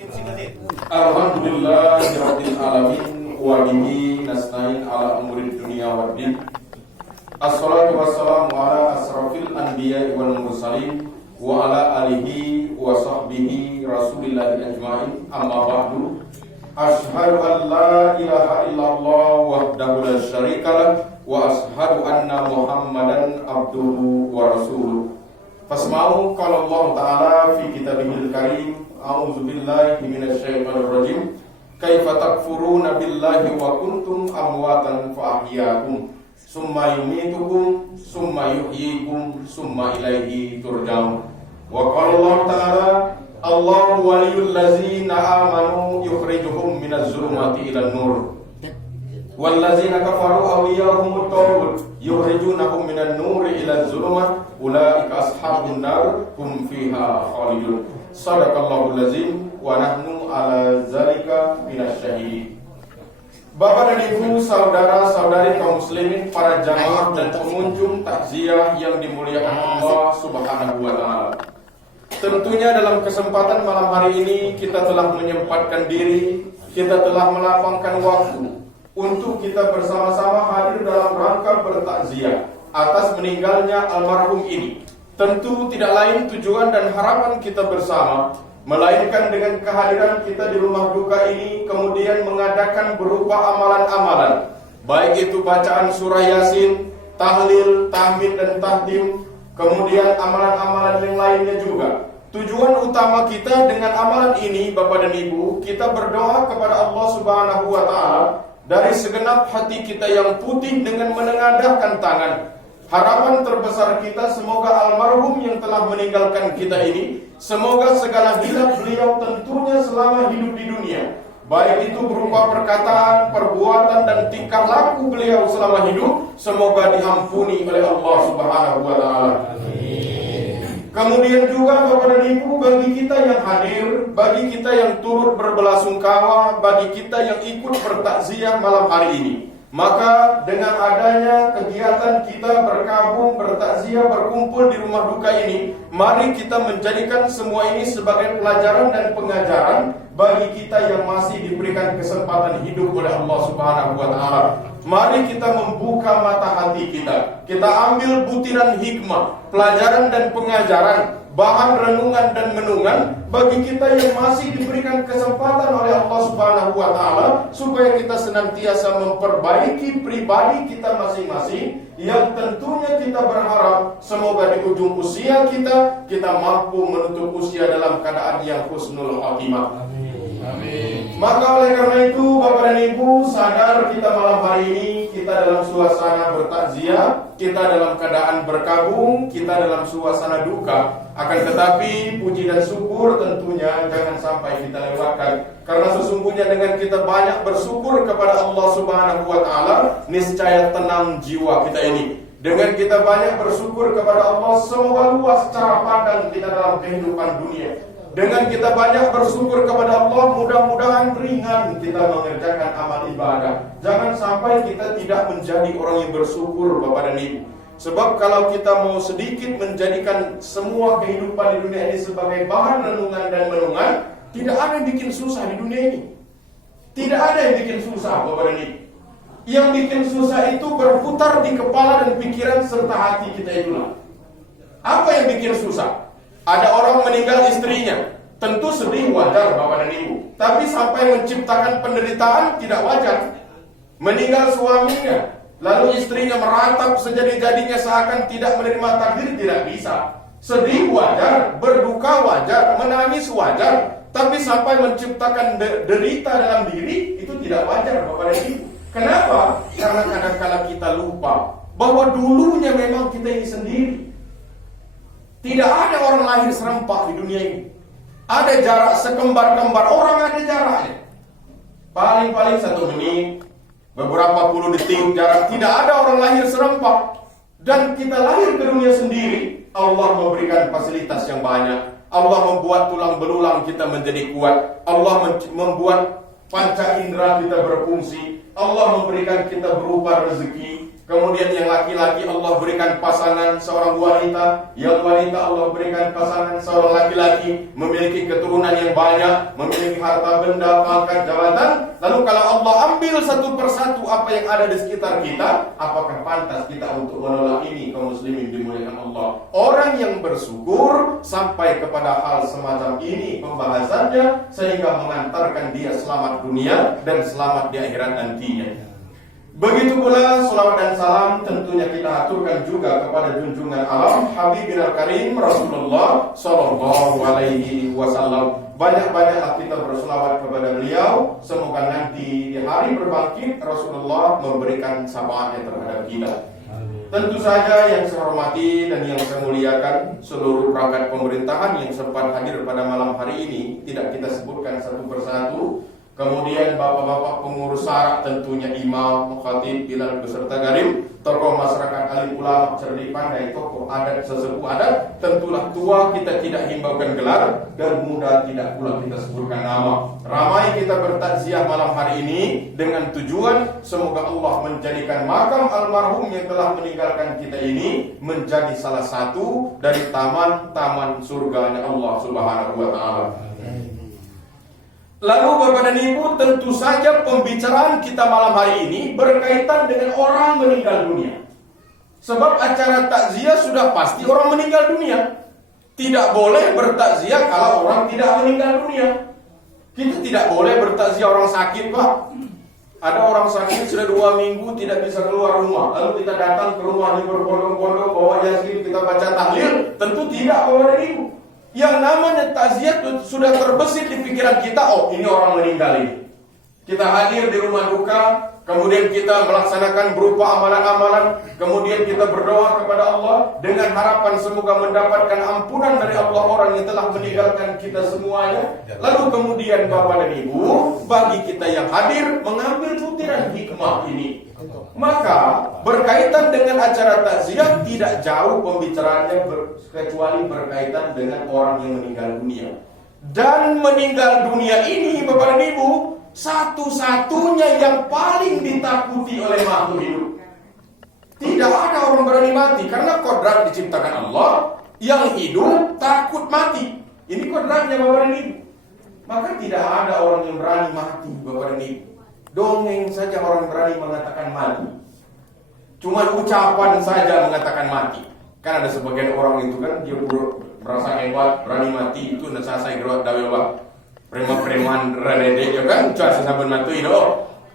Alhamdulillahirabbil alamin wa bihi nasta'in ala umurid dunya waddin. Assalatu wassalamu ala asrafil anbiya'i wal mursalin wa ala alihi wa sahbihi rasulillahi ajma'in. Amma ba'du. Ashhadu an la ilaha illallah wahdahu la syarikalah wa ashhadu anna Muhammadan abduhu wa rasuluh. Fasma'u qala Allah ta'ala fi kitabihil karim. A'udzu billahi minasyaitonir rajim. Kaifa takfuruna billahi wa kuntum amwatan fa ahyaakum summa yumitukum summa yuhyikum summa ilaihi turja'un. Wa qala Allah ta'ala Allahu waliyul ladzina amanu yukhrijuhum minaz zulumati ilan nur wal ladzina kafaru awliyahumut taghut yukhrijunahum minan nuri ilaz zulumat ulaika ashabun nar hum fiha khalidun. Shadaqallahul lazim wa nahnu ala zalika minasyahidin. Bapak dan Ibu, saudara-saudari kaum muslimin, para jamaah dan pengunjung takziah yang dimuliakan Allah Subhanahu wa taala. Tentunya dalam kesempatan malam hari ini kita telah menyempatkan diri, kita telah melapangkan waktu untuk kita bersama-sama hadir dalam rangka bertakziah atas meninggalnya almarhum ini. Tentu tidak lain tujuan dan harapan kita bersama, melainkan dengan kehadiran kita di rumah duka ini kemudian mengadakan berupa amalan-amalan, baik itu bacaan surah Yasin, tahlil, tahmid dan tahdim, kemudian amalan-amalan yang lainnya juga. Tujuan utama kita dengan amalan ini, Bapak dan Ibu, kita berdoa kepada Allah Subhanahu wa taala dari segenap hati kita yang putih dengan menengadahkan tangan. Harapan terbesar kita semoga almarhum yang telah meninggalkan kita ini, semoga segala hilaf beliau tentunya selama hidup di dunia, baik itu berupa perkataan, perbuatan dan tingkah laku beliau selama hidup, semoga diampuni oleh Allah Subhanahu wa taala. Kemudian juga Bapak dan Ibu, bagi kita yang hadir, bagi kita yang turut berbelasungkawa, bagi kita yang ikut bertakziah malam hari ini, maka dengan adanya kegiatan kita berkabung, bertakziah, berkumpul di rumah duka ini, mari kita menjadikan semua ini sebagai pelajaran dan pengajaran bagi kita yang masih diberikan kesempatan hidup oleh Allah Subhanahu wa taala. Mari kita membuka mata hati kita. Kita ambil butiran hikmah, pelajaran dan pengajaran, bahan renungan dan menungan bagi kita yang masih diberikan kesempatan oleh Allah Subhanahu wa taala supaya kita senantiasa memperbaiki pribadi kita masing-masing, yang tentunya kita berharap semoga di ujung usia kita mampu menutup usia dalam keadaan yang husnul khotimah. Amin. Maka oleh karena itu Bapak dan Ibu, sadar kita malam hari ini kita dalam suasana bertakziah, kita dalam keadaan berkabung, kita dalam suasana duka. Akan tetapi puji dan syukur tentunya jangan sampai kita lewatkan, karena sesungguhnya dengan kita banyak bersyukur kepada Allah Subhanahu wa taala, niscaya tenang jiwa kita ini. Dengan kita banyak bersyukur kepada Allah, semoga luas cara pandang kita dalam kehidupan dunia. Dengan kita banyak bersyukur kepada Allah, mudah-mudahan ringan kita mengerjakan amal ibadah. Jangan sampai kita tidak menjadi orang yang bersyukur, Bapak dan Ibu. Sebab kalau kita mau sedikit menjadikan semua kehidupan di dunia ini sebagai bahan renungan dan menungan, tidak ada yang bikin susah di dunia ini. Tidak ada yang bikin susah, Bapak dan Ibu. Yang bikin susah itu berputar di kepala dan pikiran serta hati kita itulah. Apa yang bikin susah? Ada orang meninggal istrinya, tentu sedih, wajar Bapak dan Ibu. Tapi sampai menciptakan penderitaan tidak wajar. Meninggal suaminya, lalu istrinya meratap sejadi-jadinya seakan tidak menerima takdir, tidak bisa. Sedih wajar, berduka wajar, menangis wajar. Tapi sampai menciptakan derita dalam diri, itu tidak wajar Bapak dan Ibu. Kenapa? Karena kadang-kala kita lupa bahwa dulunya memang kita ini sendiri. Tidak ada orang lahir serempak di dunia ini. Ada jarak sekembar-kembar orang, ada jaraknya. Paling-paling 1 menit, beberapa puluh detik jarak. Tidak ada orang lahir serempak. Dan kita lahir ke dunia sendiri. Allah memberikan fasilitas yang banyak. Allah membuat tulang belulang kita menjadi kuat. Allah membuat panca indera kita berfungsi. Allah memberikan kita berupa rezeki. Kemudian yang laki-laki Allah berikan pasangan seorang wanita, yang wanita Allah berikan pasangan seorang laki-laki, memiliki keturunan yang banyak, memiliki harta benda, pangkat, jabatan. Lalu kalau Allah ambil satu persatu apa yang ada di sekitar kita, apakah pantas kita untuk menolak ini? Kaum muslimin dimuliakan Allah. Orang yang bersyukur sampai kepada hal semacam ini pembahasannya, sehingga mengantarkan dia selamat dunia dan selamat di akhirat nantinya. Begitu pula salawat dan salam tentunya kita aturkan juga kepada junjungan alam Habibina Karim Rasulullah Sallallahu Alaihi Wasallam. Banyak-banyaklah kita berselawat kepada beliau. Semoga nanti di hari berbangkit Rasulullah memberikan syafaatnya terhadap kita. Tentu saja yang saya hormati dan yang saya muliakan, seluruh perangkat pemerintahan yang sempat hadir pada malam hari ini tidak kita sebutkan satu persatu. Kemudian bapak-bapak pengurus syarak, tentunya imam, khatib, bilal beserta garim, tokoh masyarakat, alim ulama, cerdik pandai, tokoh adat, sesepuh adat. Tentulah tua kita tidak himbaukan gelar, dan muda tidak pula kita sebutkan nama. Ramai kita bertakziah malam hari ini dengan tujuan semoga Allah menjadikan makam almarhum yang telah meninggalkan kita ini menjadi salah satu dari taman-taman surganya Allah Subhanahu wa Ta'ala. Lalu Bapak dan Ibu, tentu saja pembicaraan kita malam hari ini berkaitan dengan orang meninggal dunia. Sebab acara takziah sudah pasti orang meninggal dunia. Tidak boleh bertakziah kalau orang tidak meninggal dunia. Kita tidak boleh bertakziah orang sakit, Pak. Ada orang sakit sudah 2 minggu tidak bisa keluar rumah. Lalu kita datang ke rumahnya berbondong-bondong, bawa yasin, kita baca tahlil. Tentu tidak, Bapak dan Ibu. Yang namanya takziah sudah terbesit di pikiran kita, oh ini orang meninggal ini. Kita hadir di rumah duka, kemudian kita melaksanakan berupa amalan-amalan, kemudian kita berdoa kepada Allah dengan harapan semoga mendapatkan ampunan dari Allah orang yang telah meninggalkan kita semuanya. Lalu kemudian Bapak dan Ibu, bagi kita yang hadir mengambil butiran hikmah ini. Maka berkaitan dengan acara takziah tidak jauh pembicaraannya kecuali berkaitan dengan orang yang meninggal dunia. Dan meninggal dunia ini Bapak dan Ibu satu-satunya yang paling ditakuti oleh makhluk hidup. Tidak ada orang berani mati karena kodrat diciptakan Allah. Yang hidup takut mati. Ini kodratnya Bapak dan Ibu. Maka tidak ada orang yang berani mati Bapak dan Ibu. Dongeng saja orang berani mengatakan mati. Cuma ucapan saja mengatakan mati. Kan ada sebagian orang itu kan dia merasa hebat, berani mati itu nasa saya gerak dawe preman renede ya kan cuaca saben mati itu.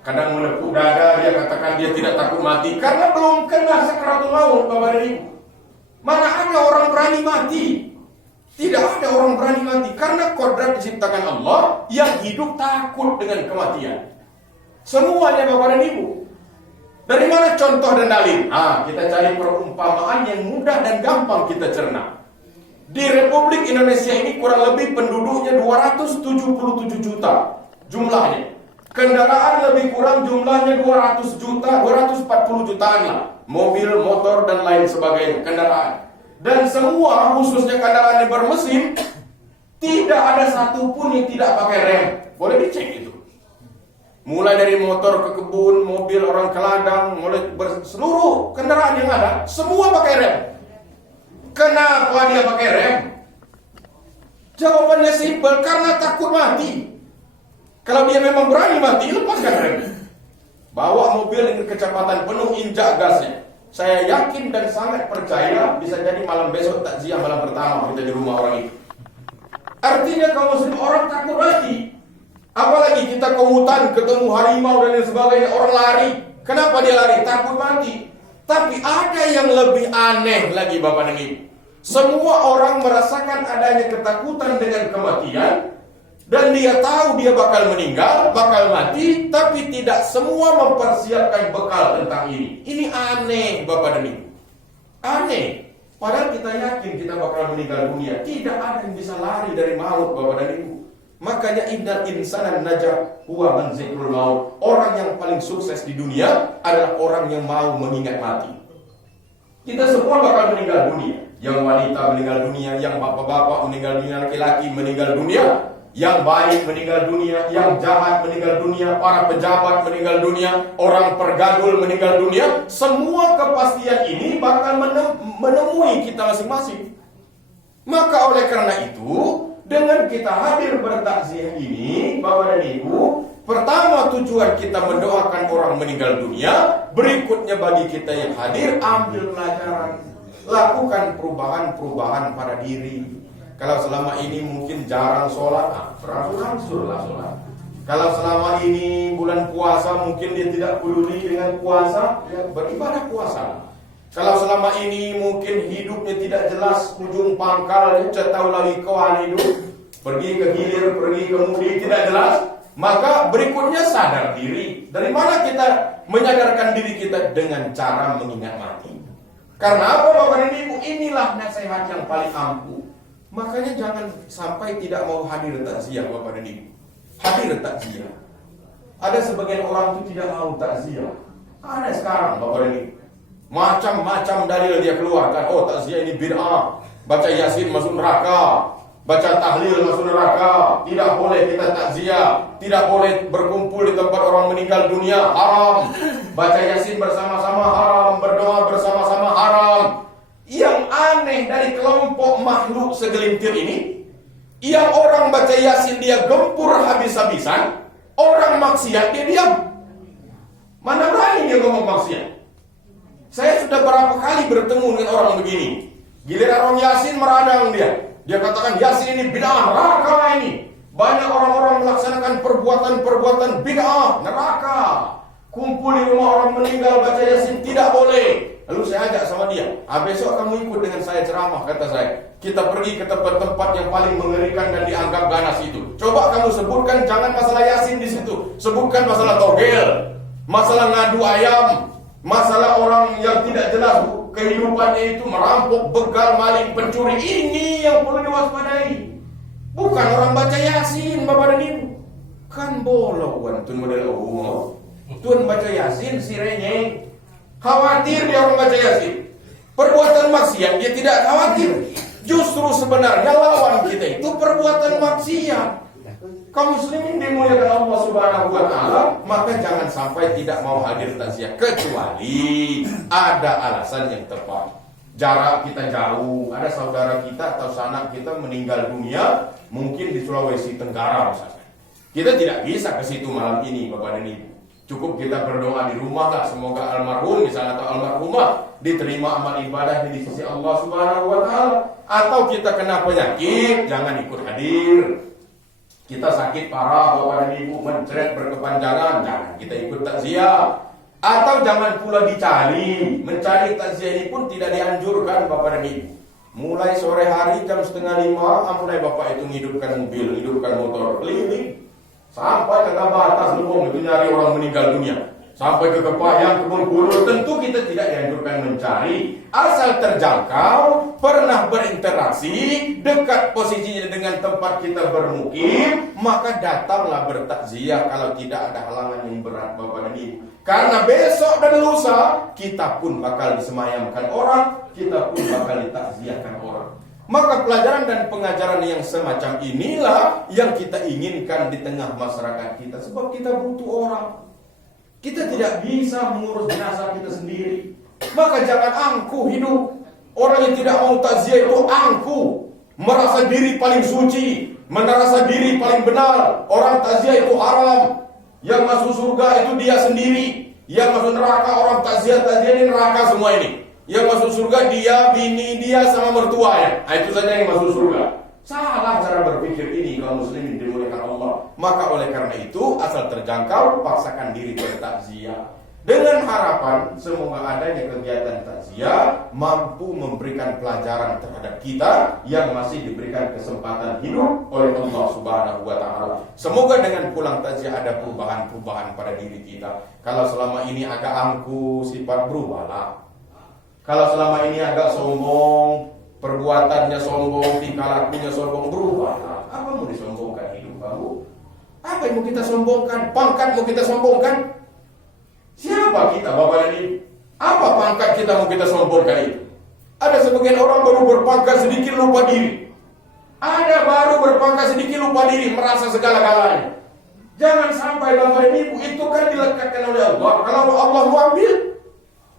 Kadang menepuk dada dia katakan dia tidak takut mati karena belum kena sakaratul maut Bapak dan Ibu. Mana ada orang berani mati? Tidak ada orang berani mati karena kodrat diciptakan Allah yang hidup takut dengan kematian. Semuanya Bapak dan Ibu. Dari mana contoh dan dalil? Kita cari perumpamaan yang mudah dan gampang kita cerna. Di Republik Indonesia ini kurang lebih penduduknya 277 juta jumlahnya. Kendaraan lebih kurang jumlahnya 200 juta, 240 jutaan lah. Mobil, motor, dan lain sebagainya, kendaraan. Dan semua, khususnya kendaraan yang bermesin, tidak ada satupun yang tidak pakai rem. Boleh dicek itu. Mulai dari motor ke kebun, mobil orang ke ladang, mulai seluruh kendaraan yang ada, semua pakai rem. Kenapa dia pakai rem? Jawabannya simpel, karena takut mati. Kalau dia memang berani mati, lepaskan rem. Bawa mobil dengan kecepatan penuh, injak gasnya. Saya yakin dan sangat percaya bisa jadi malam besok takziah malam pertama kita di rumah orang itu. Artinya kalau orang takut mati. Apalagi kita ke hutan, ketemu harimau dan lain sebagainya, orang lari. Kenapa dia lari? Takut mati. Tapi ada yang lebih aneh lagi Bapak dan Ibu. Semua orang merasakan adanya ketakutan dengan kematian. Dan dia tahu dia bakal meninggal, bakal mati. Tapi tidak semua mempersiapkan bekal tentang ini. Ini aneh Bapak dan Ibu. Aneh. Padahal kita yakin kita bakal meninggal dunia. Tidak ada yang bisa lari dari maut Bapak dan Ibu. Makanya innal insana najah huwa man zikrul maut. Orang yang paling sukses di dunia adalah orang yang mau mengingat mati. Kita semua bakal meninggal dunia. Yang wanita meninggal dunia, yang bapak-bapak meninggal dunia, laki-laki meninggal dunia. Yang baik meninggal dunia, yang jahat meninggal dunia, para pejabat meninggal dunia, orang pergadul meninggal dunia. Semua kepastian ini bakal menemui kita masing-masing. Maka oleh karena itu, dengan kita hadir bertakziah ini, Bapak dan Ibu, pertama tujuan kita mendoakan orang meninggal dunia. Berikutnya bagi kita yang hadir, ambil pelajaran. Lakukan perubahan-perubahan pada diri. Kalau selama ini mungkin jarang sholat, berangsur-angsurlah sholat. Kalau selama ini bulan puasa mungkin dia tidak peduli dengan puasa, ya beribadah puasa. Kalau selama ini mungkin hidupnya tidak jelas, ujung pangkalnya cetau lagi kawan hidup, pergi ke hilir, pergi ke mudi, tidak jelas, maka berikutnya sadar diri. Dari mana kita menyadarkan diri kita? Dengan cara mengingat mati. Karena apa Bapak dan Ibu? Inilah nasihat yang paling ampuh. Makanya jangan sampai tidak mau hadir takziah Bapak dan Ibu. Hadir takziah. Ada sebagian orang itu tidak mau takziah. Ada sekarang Bapak dan Ibu. Macam-macam dalil dia keluarkan. Oh, takziah ini bid'ah. Baca Yasin masuk neraka. Baca tahlil masuk neraka. Tidak boleh kita takziah. Tidak boleh berkumpul di tempat orang meninggal dunia. Haram. Baca Yasin bersama-sama haram. Berdoa bersama-sama haram. Yang aneh dari kelompok makhluk segelintir ini, yang orang baca Yasin dia gempur habis-habisan, orang maksiat dia diam. Mana berani dia ngomong maksiat? Saya sudah berapa kali bertemu dengan orang begini. Giliran orang Yasin meradang dia. Dia katakan Yasin ini bid'ah, neraka ini. Banyak orang-orang melaksanakan perbuatan-perbuatan bid'ah, neraka. Kumpul di rumah orang meninggal baca Yasin tidak boleh. Lalu saya ajak sama dia, besok kamu ikut dengan saya ceramah, kata saya. Kita pergi ke tempat-tempat yang paling mengerikan dan dianggap ganas itu. Coba kamu sebutkan, jangan masalah Yasin di situ. Sebutkan masalah togel, masalah ngadu ayam, masalah orang yang tidak jelas kehidupannya itu, merampok, begal, maling, pencuri. Ini yang perlu diwaspadai. Bukan orang baca Yasin, Bapak dan Ibu. Kan bolong, tuan model tuan baca Yasin si renyeng. Khawatir dia orang baca Yasin. Perbuatan maksiat dia tidak khawatir. Justru sebenarnya lawan kita itu perbuatan maksiat. Kaum muslimin dimuliakan Allah Subhanahu wa taala, maka jangan sampai tidak mau hadir takziah kecuali ada alasan yang tepat. Jarak kita jauh, ada saudara kita atau sanak kita meninggal dunia, mungkin di Sulawesi Tenggara misalnya. Kita tidak bisa ke situ malam ini, Bapak dan Ibu. Cukup kita berdoa di rumah lah, semoga almarhum misalnya atau almarhumah diterima amal ibadah di sisi Allah Subhanahu wa taala. Atau kita kena penyakit, jangan ikut hadir. Kita sakit parah Bapak dan Ibu, mencret berkepanjangan, jangan kita ikut takziah. Atau jangan pula dicari. Mencari takziah ini pun tidak dianjurkan Bapak dan Ibu. Mulai sore hari jam 4:30, mulai Bapak itu menghidupkan mobil, hidupkan motor, keliling sampai ke batas Lubong itu nyari orang meninggal dunia, sampai ke Kepayang, Kebun Gulu. Tentu kita tidak dianjurkan mencari, asal terjangkau, pernah berinteraksi, dekat posisinya dengan tempat kita bermukim, maka datanglah bertakziah kalau tidak ada halangan yang berat Bapak dan Ibu. Karena besok dan lusa kita pun bakal disemayamkan orang, kita pun bakal ditakziahkan orang. Maka pelajaran dan pengajaran yang semacam inilah yang kita inginkan di tengah masyarakat kita. Sebab kita butuh orang. Kita tidak bisa mengurus jenazah kita sendiri. Maka jangan angkuh hidup. Orang yang tidak mau takziah itu angkuh, merasa diri paling suci, merasa diri paling benar. Orang takziah itu haram. Yang masuk surga itu dia sendiri. Yang masuk neraka orang takziah ini neraka semua ini. Yang masuk surga dia, bini dia, sama mertuanya. Itu saja yang masuk surga. Salah cara berpikir ini kaum muslimin dimuliakan Allah. Maka oleh karena itu, asal terjangkau, paksakan diri bertakziah. Dengan harapan semoga adanya kegiatan takziah mampu memberikan pelajaran terhadap kita yang masih diberikan kesempatan hidup oleh Allah Subhanahu wa taala. Semoga dengan pulang takziah ada perubahan-perubahan pada diri kita. Kalau selama ini agak angkuh, sifat berubahlah. Kalau selama ini agak sombong, perbuatannya sombong, tingkah lakunya sombong, berubahlah. Apa mau disombongkan hidup kamu? Apa yang mau kita sombongkan? Pangkat mau kita sombongkan? Siapa kita Bapak ini? Apa pangkat kita mau kita sombongkan itu? Ada sebagian orang baru berpangkat sedikit lupa diri. Ada baru berpangkat sedikit lupa diri, merasa segala-galanya. Jangan sampai Bapak dan Ibu, itu kan dilekatkan oleh Allah. Kalau Allah mau ambil,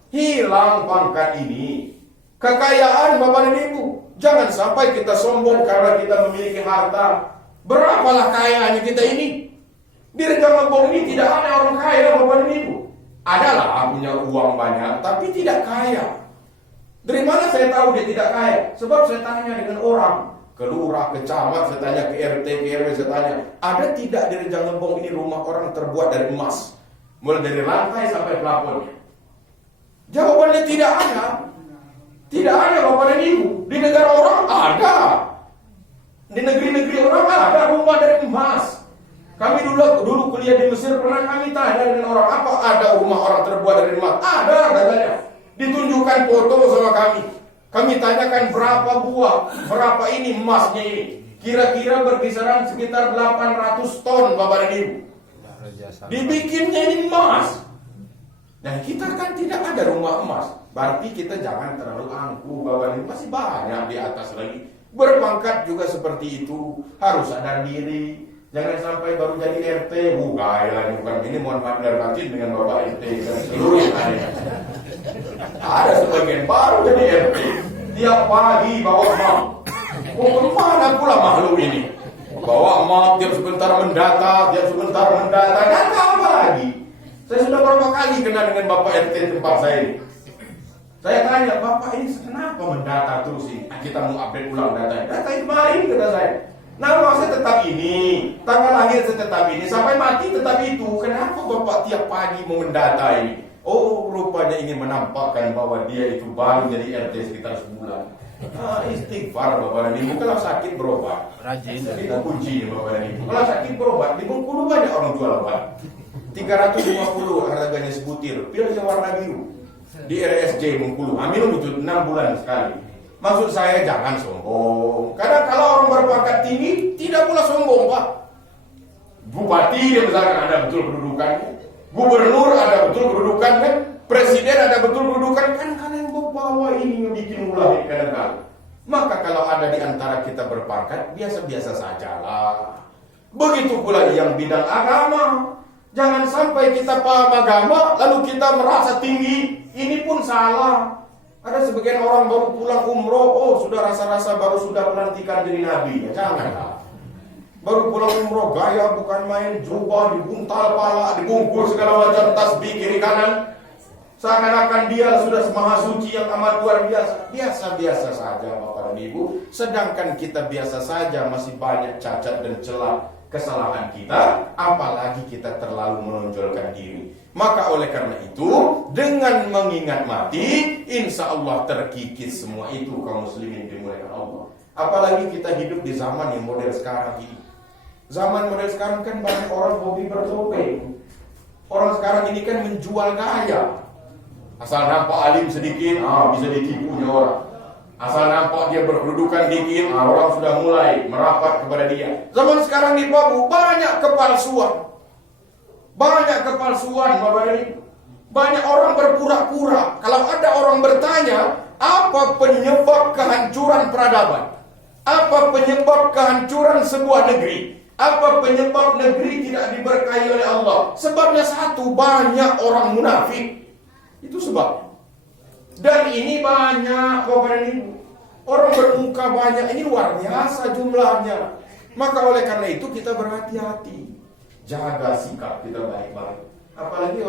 hilang pangkat ini. Kekayaan Bapak dan Ibu, jangan sampai kita sombong karena kita memiliki harta. Berapalah kayaannya kita ini? Di Rejang Lebong ini tidak ada orang kaya Bapak dan Ibu. Adalah punya uang banyak, tapi tidak kaya. Dari mana saya tahu dia tidak kaya? Sebab saya tanya dengan orang, ke lurah, ke camat, saya tanya ke RT, ke RW, saya tanya, ada tidak di Rejang Lebong ini rumah orang terbuat dari emas? Mulai dari lantai sampai plafonnya. Jawabannya tidak ada. Tidak ada Bapak dan Ibu. Di negara orang ada. Di negeri-negeri orang ada rumah dari emas. Kami dulu kuliah di Mesir, pernah kami tanya dengan orang, apa ada rumah orang terbuat dari emas? Ada katanya. Ditunjukkan foto sama kami. Kami tanyakan berapa buah, berapa ini emasnya ini. Kira-kira berkisaran sekitar 800 ton Bapak dan Ibu. Dibikinnya ini emas. Dan kita kan tidak ada rumah emas. Berarti kita jangan terlalu angkuh Bapak dan Ibu. Masih banyak di atas lagi. Berpangkat juga seperti itu. Harus sadar diri. Jangan sampai baru jadi RT, gaya bukan ini mohon maaf dari batin dengan Bapak RT dan seluruh yang ada. Ada sebagian baru jadi RT, tiap pagi bawa map. Mau kemana pula makhluk ini? Bawa map, tiap sebentar mendata, dan apa lagi? Saya sudah berapa kali kenal dengan Bapak RT tempat saya ini. Saya tanya, Bapak ini kenapa mendata terus ini? Kita mau update ulang datanya. Data kemarin kata saya. Nama saya tetap ini, tanggal lahir saya tetap ini, sampai mati tetap itu. Kenapa Bapak tiap pagi mau mendata ini? Oh, rupanya ingin menampakkan bahwa dia itu baru jadi RT sekitar sebulan. Istighfar Bapak dan Ibu, kalau sakit berobat. Rajin. Itu kuncinya Bapak dan Ibu. Kalau sakit berobat, di Bengkulu banyak orang jual obat. 350 harganya sebutir, pil yang warna biru. Di RSJ Bengkulu, minum itu 6 bulan sekali. Maksud saya jangan sombong. Karena kalau orang berpangkat tinggi tidak pula sombong, Pak. Bupati dia misalkan ada betul kedudukannya, gubernur ada betul kedudukannya, presiden ada betul kedudukan. Kan kalian bawa ini yang bikin ulah kadang-kadang. Maka kalau ada di antara kita berpangkat, biasa-biasa sajalah. Begitu pula yang bidang agama. Jangan sampai kita paham agama lalu kita merasa tinggi. Ini pun salah. Ada sebagian orang baru pulang umroh, sudah rasa-rasa baru sudah menantikan diri Nabi. Ya, janganlah. Baru pulang umroh, gaya bukan main, jubah, dibuntal pala, dibungkus segala macam, tasbih kiri kanan. Seakan-akan dia sudah maha suci yang amat luar biasa. Biasa-biasa saja Bapak dan Ibu. Sedangkan kita biasa saja, masih banyak cacat dan celah kesalahan kita, apalagi kita terlalu menonjolkan diri. Maka oleh karena itu, dengan mengingat mati, insya Allah terkikis semua itu kaum muslimin dimuliakan Allah. Apalagi kita hidup di zaman yang model sekarang ini. Zaman model sekarang kan banyak orang hobi bertopeng. Orang sekarang ini kan menjual gaya. Asal nampak alim sedikit, bisa ditipunya orang. Asal nampak dia berkedudukan dikit, orang sudah mulai merapat kepada dia. Zaman sekarang di Pabu banyak kepalsuan. Banyak kepalsuan Bapak dan Ibu. Banyak orang berpura-pura. Kalau ada orang bertanya, apa penyebab kehancuran peradaban? Apa penyebab kehancuran sebuah negeri? Apa penyebab negeri tidak diberkahi oleh Allah? Sebabnya satu, banyak orang munafik. Itu sebabnya. Dan ini banyak Bapak dan Ibu. Orang bermuka banyak, ini luar biasa jumlahnya. Maka oleh karena itu kita berhati-hati. Jaga sikap kita baik-baik. Apalagi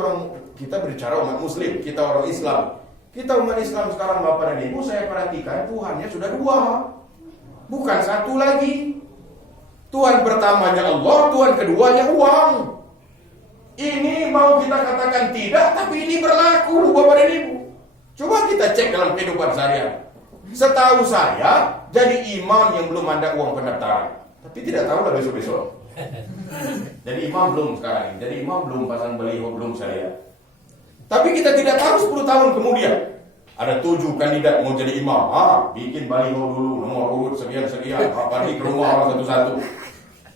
kita berbicara umat muslim, kita orang Islam. Kita umat Islam sekarang Bapak dan Ibu, saya perhatikan Tuhannya sudah dua. Bukan satu lagi. Tuhan pertamanya Allah, Tuhan keduanya uang. Ini mau kita katakan tidak, tapi ini berlaku Bapak dan Ibu. Coba kita cek dalam kehidupan seharian. Setahu saya, jadi imam yang belum ada uang pendaftaran. Tapi tidak tahu lah besok-besok. Jadi imam belum sekarang ini. Jadi imam belum pasang baliho, belum saya. Tapi kita tidak tahu 10 tahun kemudian. Ada 7 kandidat mau jadi imam. Bikin baliho dulu, nomor urut sekian-sekian. Pergi ke rumah orang satu-satu.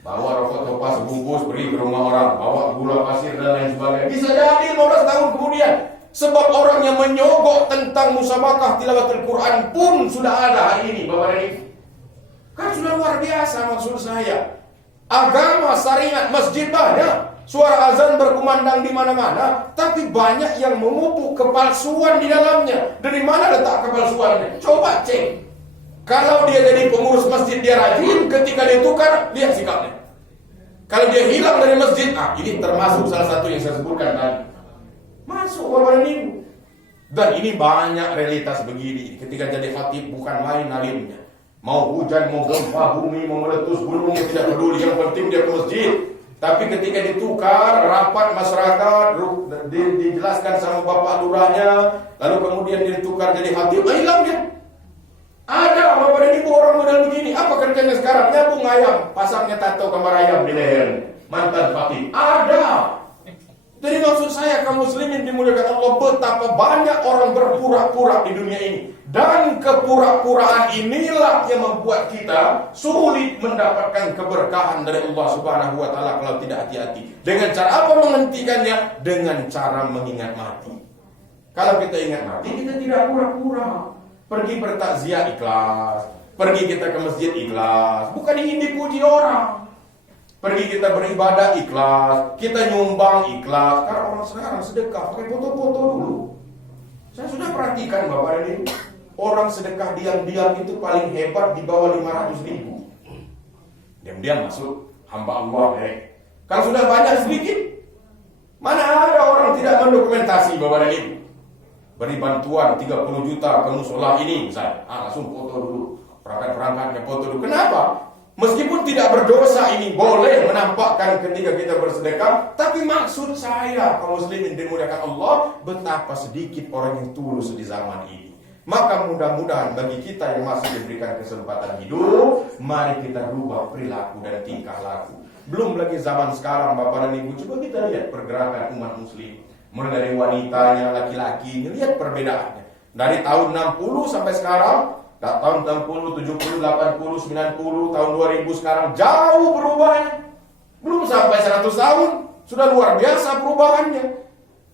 Bawa rokok topa sebungkus, pergi ke rumah orang. Bawa gula pasir dan lain sebagainya. Bisa jadi 15 tahun kemudian. Sebab orang yang menyogok tentang musabakah tilawatul Quran pun sudah ada hari ini Bapak dan Ibu. Kan sudah luar biasa maksud saya. Agama, syariat, masjid banyak. Suara azan berkumandang di mana-mana, tapi banyak yang memupuk kepalsuan di dalamnya. Dari mana letak kepalsuannya? Coba cek. Kalau dia jadi pengurus masjid, dia rajin, ketika dia tukar, lihat sikapnya. Kalau dia hilang dari masjid, ini termasuk salah satu yang saya sebutkan tadi. Masuk Bapak dan Ibu. Dan ini banyak realitas begini. Ketika jadi khatib bukan main alimnya. Mau hujan, mau gempa bumi, mau meletus gunung, tidak peduli. Yang penting dia ke masjid. Tapi ketika ditukar, rapat masyarakat, dijelaskan sama bapak lurahnya, lalu kemudian ditukar jadi khatib, hilang dia. Ada Bapak dan Ibu orang model begini. Apa kerjanya sekarang? Nyambung ayam, pasangnya tato gambar ayam di leher. Mantan khatib. Ada. Jadi maksud saya, kaum muslimin dimuliakan Allah, betapa banyak orang berpura-pura di dunia ini. Dan kepura-puraan inilah yang membuat kita sulit mendapatkan keberkahan dari Allah Subhanahu wa taala kalau tidak hati-hati. Dengan cara apa menghentikannya? Dengan cara mengingat mati. Kalau kita ingat mati, kita tidak pura-pura. Pergi bertakziah ikhlas, pergi kita ke masjid ikhlas, bukan ingin dipuji orang. Pergi kita beribadah ikhlas, kita nyumbang ikhlas. Karena orang sekarang sedekah pakai foto-foto dulu. Saya sudah perhatikan Bapak dan Ibu, orang sedekah diam-diam itu paling hebat di bawah 500.000. Diam-diam masuk hamba Allah. Kalau sudah banyak sedikit, mana ada orang tidak mendokumentasi Bapak dan Ibu. Beri bantuan 30 juta ke musola ini misalnya, langsung foto dulu, perangkat-perangkatnya foto dulu. Kenapa? Meskipun tidak berdosa ini boleh menampakkan ketika kita bersedekah, tapi maksud saya kaum muslimin dimuliakan Allah, betapa sedikit orang yang tulus di zaman ini. Maka mudah-mudahan bagi kita yang masih diberikan kesempatan hidup, mari kita rubah perilaku dan tingkah laku. Belum lagi zaman sekarang Bapak dan Ibu, coba kita lihat pergerakan umat muslim. Mulai dari wanitanya, laki-laki, lihat perbedaannya. Dari tahun 60 sampai sekarang, tahun 60, 70, 80, 90, tahun 2000 sekarang jauh berubahnya. Belum sampai 100 tahun, sudah luar biasa perubahannya.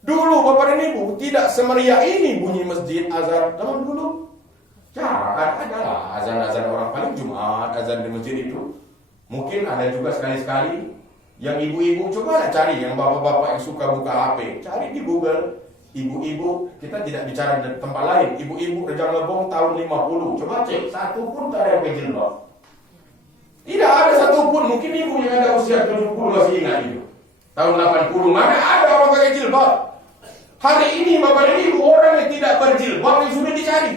Dulu Bapak dan Ibu tidak semeriah ini bunyi masjid azan. Zaman dulu jarang adalah azan-azan orang paling Jumat, azan di masjid itu. Mungkin ada juga sekali-sekali yang ibu-ibu, coba cari yang bapak-bapak yang suka buka HP, cari di Google. Ibu-ibu, kita tidak bicara di tempat lain. Ibu-ibu Rejang Lebong tahun 50. Coba cek, satu pun tak ada yang pakai jilbab. Tidak ada satu pun. Mungkin ibu yang ada usia 70 masih ingat itu. Tahun 80, mana ada orang pakai jilbab. Hari ini Bapak dan Ibu, orang yang tidak berjilbab yang sulit dicari.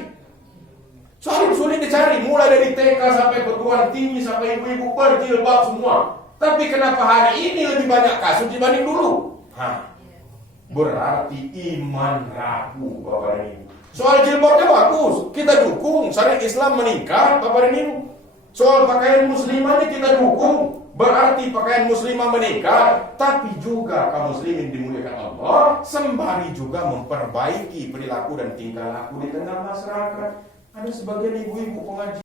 Sulit dicari. Mulai dari TK sampai perguruan tinggi, sampai ibu-ibu berjilbab semua. Tapi kenapa hari ini lebih banyak kasus dibanding dulu? Berarti iman rapuh Bapak dan Ibu. Soal jilbabnya bagus, kita dukung. Syariat Islam meningkat Bapak dan Ibu. Soal pakaian muslimahnya kita dukung. Berarti pakaian muslimah meningkat. Tapi juga kaum muslimin dimuliakan Allah, sembari juga memperbaiki perilaku dan tingkah laku di tengah masyarakat. Ada sebagian ibu-ibu pengajian